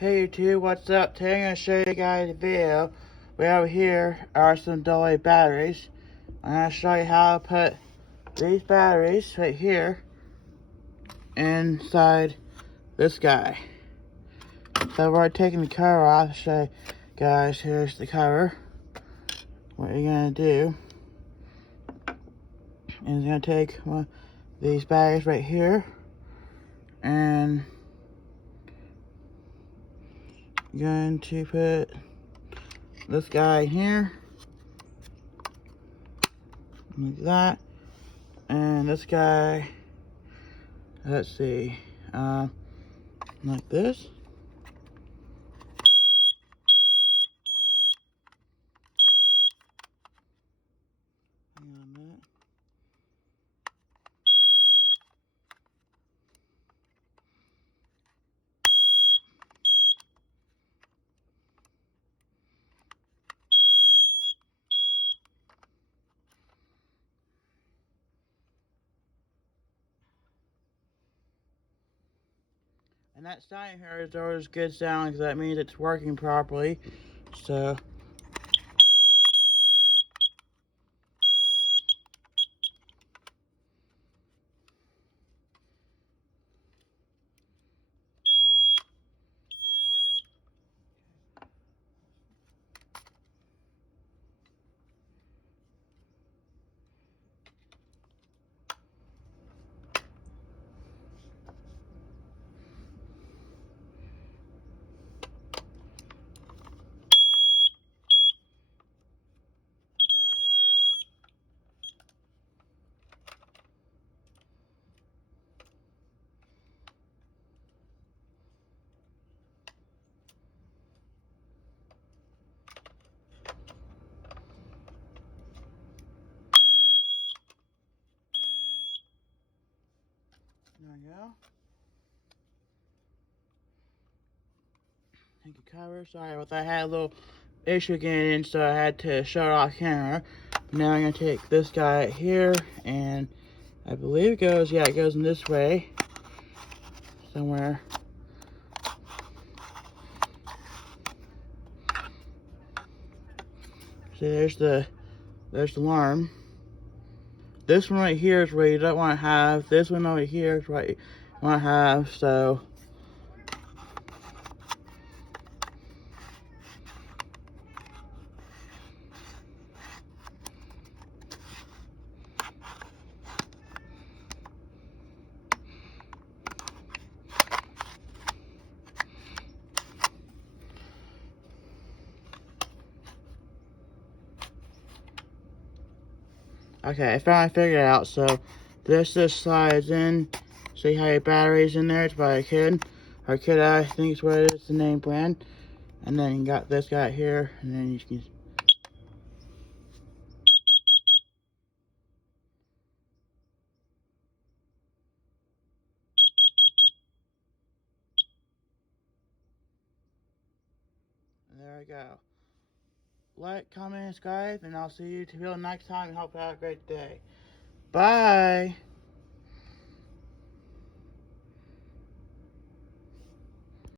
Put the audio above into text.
Hey YouTube, what's up? Today I'm going to show you guys a video. Way over here are some AA batteries. I'm going to show you how to put these batteries right here inside this guy. So we're taking the cover off to show you guys. Here's the cover. What you're going to do is you're going to take one of these batteries right here and you're going to put this guy here like that, and this guy, let's see, like this. Hang on a minute. And that sound here is always good sound because that means it's working properly. So there we go. Take a cover. Sorry about that. I had a little issue getting in, so I had to shut it off camera. But now I'm gonna take this guy here, and I believe it goes. Yeah, it goes in this way somewhere. See, there's the alarm. This one right here is where you don't want to have. This one over here is what you want to have. So okay, I finally figured it out. So this slides in. See how your battery's in there? It's by a kid. Or kid, I think is what it is, the name brand. And then you got this guy here, and then you can. And there we go. Like, comment, subscribe, and I'll see you till next time. And hope you have a great day. Bye.